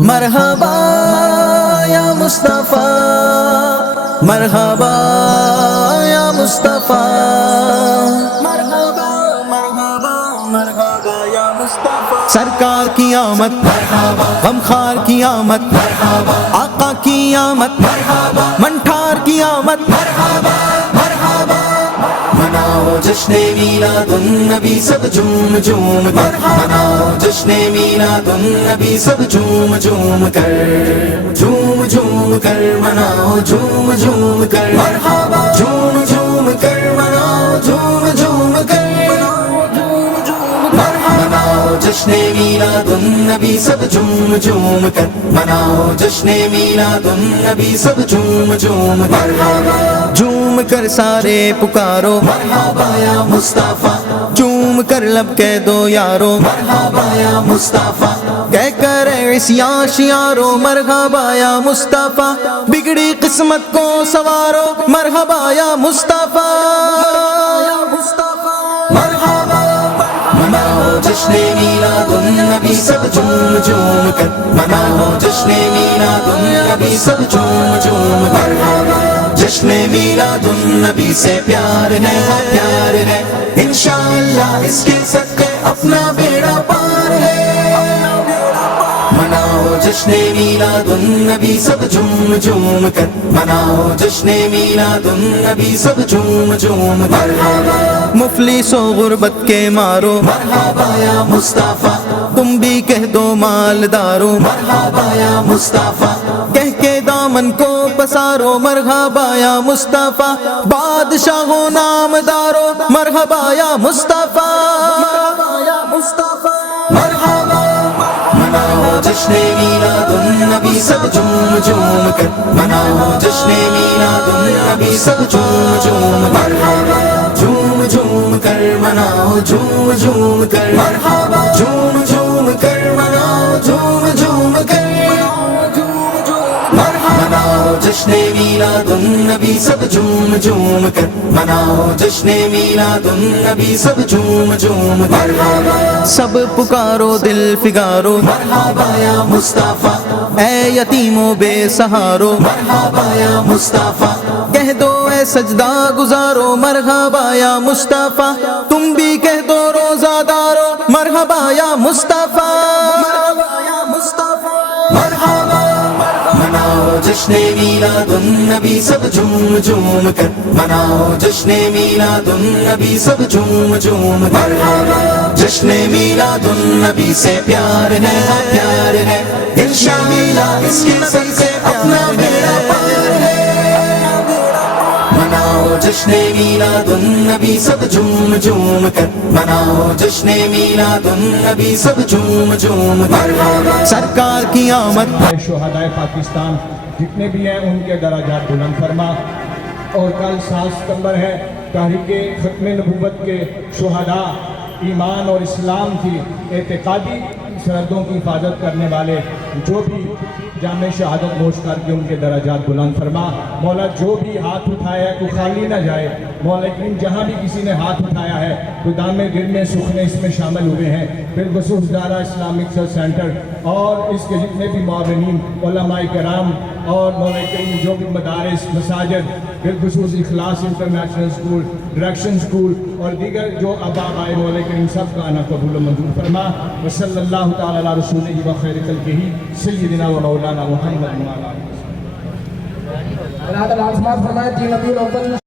مرحبا یا مصطفیٰ، مرحبا یا مصطفیٰ، مرحبا مرحبا مرحبا یا مصطفیٰ۔ سرکار کی آمد مرحبا، غمخوار کی آمد مرحبا، آقا کی آمد مرحبا، منٹھار کی آمد مرحبا مرحبا۔ مناؤ جشن میلاد النبی سب جھوم جھوم کر، مناؤ جشن میلاد النبی سب جھوم جھوم کر، جھوم جھوم کر مناؤ، جھوم جھوم کر مرحبا، جھوم جھوم کر مناؤ، جھوم جھوم کر مناؤ جشن میلاد النبی سب جھوم جھوم کر، مناؤ جشن میلاد النبی سب جھوم جھوم کر، جھوم کر سارے پکارو مرحبا یا مصطفیٰ، جھوم کر لب کہہ دو یارو مرحبا یا مصطفیٰ، کہہ کر عصیاں شیارو مرحبا یا مصطفیٰ، بگڑی قسمت کو سوارو مرحبا یا مصطفیٰ مرحبا۔ مناؤ جشن میلاد النبی سب جھوم جھوم کر، مناؤ جشن میلاد النبی سب جھوم جھوم کر، جشن میلاد النبی سے پیار ہے پیار ہے، انشاءاللہ اس کے صدقے اپنا بیڑا پار ہے۔ مناؤ جشن میلاد النبی سب جھوم جھوم کر، مناؤ جشن میلاد النبی سب جھوم جھوم کر، مفلس و غربت کے مارو مرحبا یا مصطفیٰ، تم بھی کہہ دو مالدارو مرحبا یا مصطفیٰ، کہہ کے دامن کو پسارو مرحبا یا مصطفیٰ، بادشاہوں نامدارو مرحبا یا مصطفیٰ مرحبا۔ مناؤ جشن میلاد النبی سب جھوم جھوم کر، مناؤ جشن میلاد النبی سب جھوم جھوم کر، جھوم جھوم کر مناؤ، جھوم جھوم کر مرحبا، جھوم جھوم کر مناؤ، جھوم جھوم کر مناؤ جشن میلاد النبی سب جھوم جھوم کر، مناؤ جشن میلاد النبی سب جھوم جھوم کر، سب پکارو دل فگارو مرحبا یا مصطفیٰ، اے یتیموں بے سہارو مرحبا یا مصطفیٰ، کہہ دو اے سجدہ گزارو مرحبا یا مصطفیٰ، تم بھی کہہ دو روزہ دارو مرحبا یا مصطفیٰ مرحبا۔ مناؤ جشن میلاد النبی سب جھوم جھوم کر، مناؤ جشن میلاد النبی سب جھوم جھوم کر، جشن میلاد النبی سے پیار ہے پیار ہے، انشاءاللہ اس کے صدقے اپنا بیڑا پار ہے۔ مناؤ جشن میلاد النبی سب جھوم جھوم کر، مناؤ جشن میلاد النبی سب جھوم جھوم کر، سرکار کی آمد۔ شہدائے پاکستان جتنے بھی ہیں ان کے درجات بلند فرما، اور کل 7 ستمبر ہے، تحریک ختم نبوت کے شہداء ایمان اور اسلام کی اعتقادی سرحدوں کی حفاظت کرنے والے جو بھی جامع شہادت نوش کر کے ان کے درجات بلند فرما۔ مولا جو بھی ہاتھ اٹھایا ہے تو خالی نہ جائے، مولا کریم جہاں بھی کسی نے ہاتھ اٹھایا ہے تو دام گرنے سکھنے اس میں شامل ہوئے ہیں، بالخصوص دارا اسلامک سینٹر اور اس کے جتنے بھی معاونین علماء کرام اور مولا کریم جو بھی مدارس مساجد، بالخصوص اخلاص انٹرنیشنل اسکول، ڈائریکشن اسکول اور دیگر جو آباء آئے، مولا کریم سب کا آنا قبول و منظور فرما۔ وصلی اللہ تعالی علی رسولہ و خیر خلقہ سیدنا و مولانا محمد۔ اللہ تعالیٰ فرمائے 3 ربیع الاول